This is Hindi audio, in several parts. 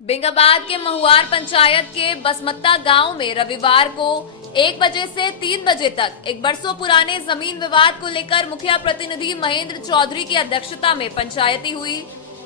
बेंगाबाद के महुआर पंचायत के बसमत्ता गांव में रविवार को 1 बजे से 3 बजे तक एक बरसों पुराने जमीन विवाद को लेकर मुखिया प्रतिनिधि महेंद्र चौधरी की अध्यक्षता में पंचायती हुई।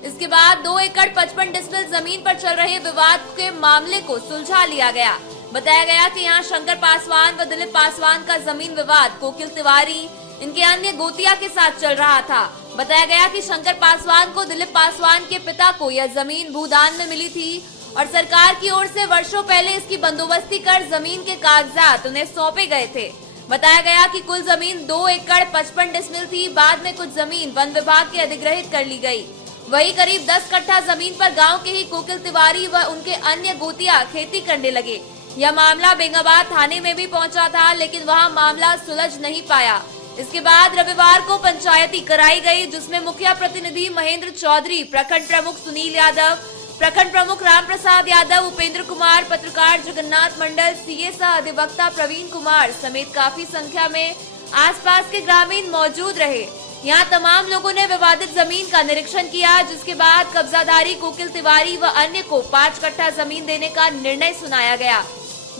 इसके बाद 2 एकड़ 55 डिसमिल जमीन पर चल रहे विवाद के मामले को सुलझा लिया गया। बताया गया कि यहां शंकर पासवान व दिलीप पासवान का जमीन विवाद कोकिल तिवारी इनके अन्य गोतिया के साथ चल रहा था। बताया गया कि शंकर पासवान को दिलीप पासवान के पिता को यह जमीन भूदान में मिली थी और सरकार की ओर से वर्षों पहले इसकी बंदोबस्ती कर जमीन के कागजात उन्हें सौंपे गए थे। बताया गया कि कुल जमीन 2 एकड़ 55 डिसमिल थी। बाद में कुछ जमीन वन विभाग के अधिग्रहित कर ली गई। वही करीब 10 कट्ठा जमीन पर गांव के ही कोकिल तिवारी व उनके अन्य गोतिया खेती करने लगे। यह मामला बेंगाबाद थाने में भी पहुंचा था, लेकिन वहां मामला सुलझ नहीं पाया। इसके बाद रविवार को पंचायती कराई गई, जिसमें मुखिया प्रतिनिधि महेंद्र चौधरी, प्रखंड प्रमुख सुनील यादव, प्रखंड प्रमुख राम प्रसाद यादव, उपेंद्र कुमार, पत्रकार जगन्नाथ मंडल, सीए सह अधिवक्ता प्रवीण कुमार समेत काफी संख्या में आसपास के ग्रामीण मौजूद रहे। यहाँ तमाम लोगों ने विवादित जमीन का निरीक्षण किया, जिसके बाद कब्जाधारी कोकिल तिवारी व अन्य को 5 कट्ठा जमीन देने का निर्णय सुनाया गया,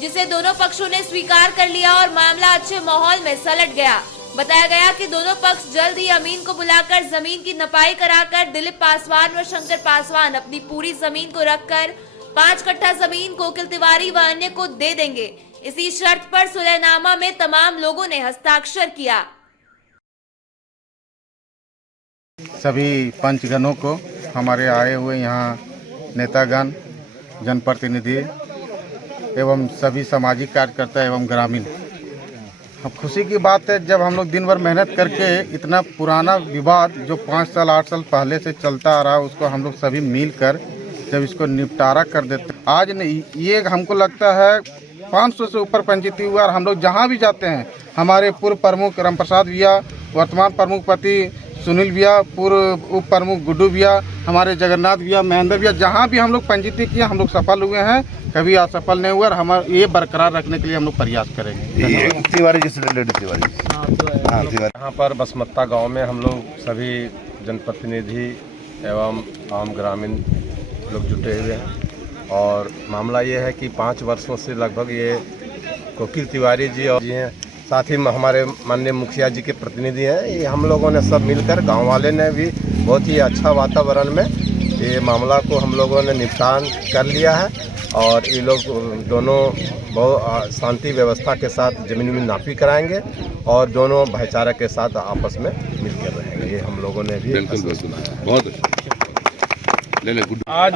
जिसे दोनों पक्षों ने स्वीकार कर लिया और मामला अच्छे माहौल में सलट गया। बताया गया कि दोनों पक्ष जल्द ही अमीन को बुलाकर जमीन की नपाई कराकर दिलीप पासवान व शंकर पासवान अपनी पूरी जमीन को रखकर 5 कट्ठा जमीन कोकिल तिवारी व अन्य को दे देंगे। इसी शर्त पर सुलहनामा में तमाम लोगों ने हस्ताक्षर किया। सभी पंचगणों को, हमारे आए हुए यहाँ नेतागण, जनप्रतिनिधि एवं सभी सामाजिक कार्यकर्ता एवं ग्रामीण, अब खुशी की बात है जब हम लोग दिन भर मेहनत करके इतना पुराना विवाद जो 5 साल 8 साल पहले से चलता आ रहा है, उसको हम लोग सभी मिलकर जब इसको निपटारा कर देते। आज नहीं, ये हमको लगता है 500 से ऊपर पंचायती हुआ और हम लोग जहाँ भी जाते हैं, हमारे पूर्व प्रमुख राम प्रसाद भैया, वर्तमान प्रमुख पति सुनील भैया, पूर्व उप प्रमुख गुड्डू भैया, हमारे जगन्नाथ भैया, महेंद्र भैया, जहाँ भी हम लोग पंचायती किए हम लोग सफल हुए हैं, कभी असफल नहीं हुआ। और हमारे ये बरकरार रखने के लिए हम लोग प्रयास करेंगे। तिवारी जी से रिलेटेड तिवारी यहाँ पर बसमत्ता गांव में हम लोग सभी जनप्रतिनिधि एवं आम ग्रामीण लोग जुटे हुए हैं और मामला ये है कि 5 वर्षों से लगभग ये कोकिल तिवारी जी और जी हैं, साथ ही हमारे माननीय मुखिया जी के प्रतिनिधि हैं। ये हम लोगों ने सब मिलकर, गांव वाले ने भी बहुत ही अच्छा वातावरण में ये मामला को हम लोगों ने निपटान कर लिया है और ये लोग दोनों बहुत शांति व्यवस्था के साथ जमीन में नापी कराएंगे और दोनों भाईचारा के साथ आपस में मिलकर रहेंगे। ये हम लोगों ने भी बहुत आज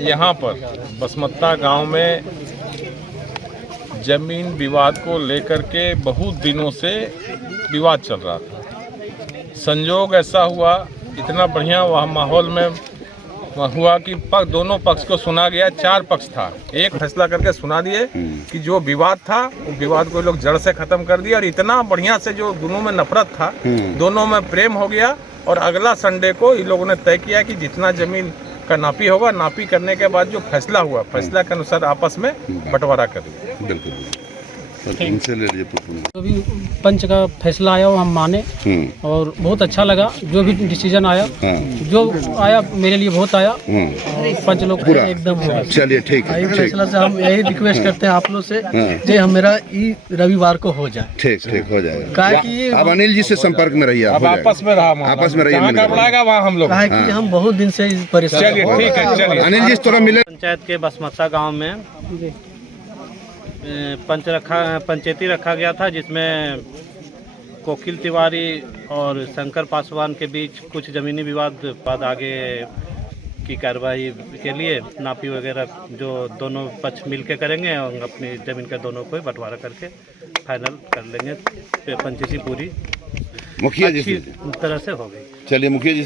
यहाँ पर बसमत्ता गांव में जमीन विवाद को लेकर के बहुत दिनों से विवाद चल रहा था। संयोग ऐसा हुआ, इतना बढ़िया वह माहौल में हुआ कि दोनों पक्ष को सुना गया। 4 पक्ष था, एक फैसला करके सुना दिए कि जो विवाद था वो विवाद को लोग जड़ से खत्म कर दिया और इतना बढ़िया से जो दोनों में नफरत था दोनों में प्रेम हो गया। और अगला संडे को इन लोगों ने तय किया कि जितना जमीन का नापी होगा, नापी करने के बाद जो फैसला हुआ, फैसला के अनुसार आपस में बंटवारा करेंगे। बिल्कुल इनसे ले लीजिए। जो भी पंच का फैसला आया वो हम माने और बहुत अच्छा लगा। जो भी डिसीजन आया, जो आया मेरे लिए बहुत आया। पंच लोग एकदम चलिए ठीक है। फैसला से हम यही रिक्वेस्ट करते हैं आप लोग से कि हम मेरा रविवार को हो जाए। ठीक हो जाएगा। कहा कि आप अनिल जी से संपर्क में रहिए, आपस में रहा, आपस में रहिए, वहाँ हम लोग कि हम बहुत दिन से परेशान। ठीक है, अनिल जी थोड़ा मिले। पंचायत के बसमत्ता गांव में पंचायती रखा गया था, जिसमें कोकिल तिवारी और शंकर पासवान के बीच कुछ ज़मीनी विवाद बाद आगे की कार्रवाई के लिए नापी वगैरह जो दोनों पक्ष मिल के करेंगे और अपनी ज़मीन का दोनों को बंटवारा करके फाइनल कर लेंगे। पंचायती पूरी मुखिया जी अच्छी तरह से हो गई। चलिए मुखिया जी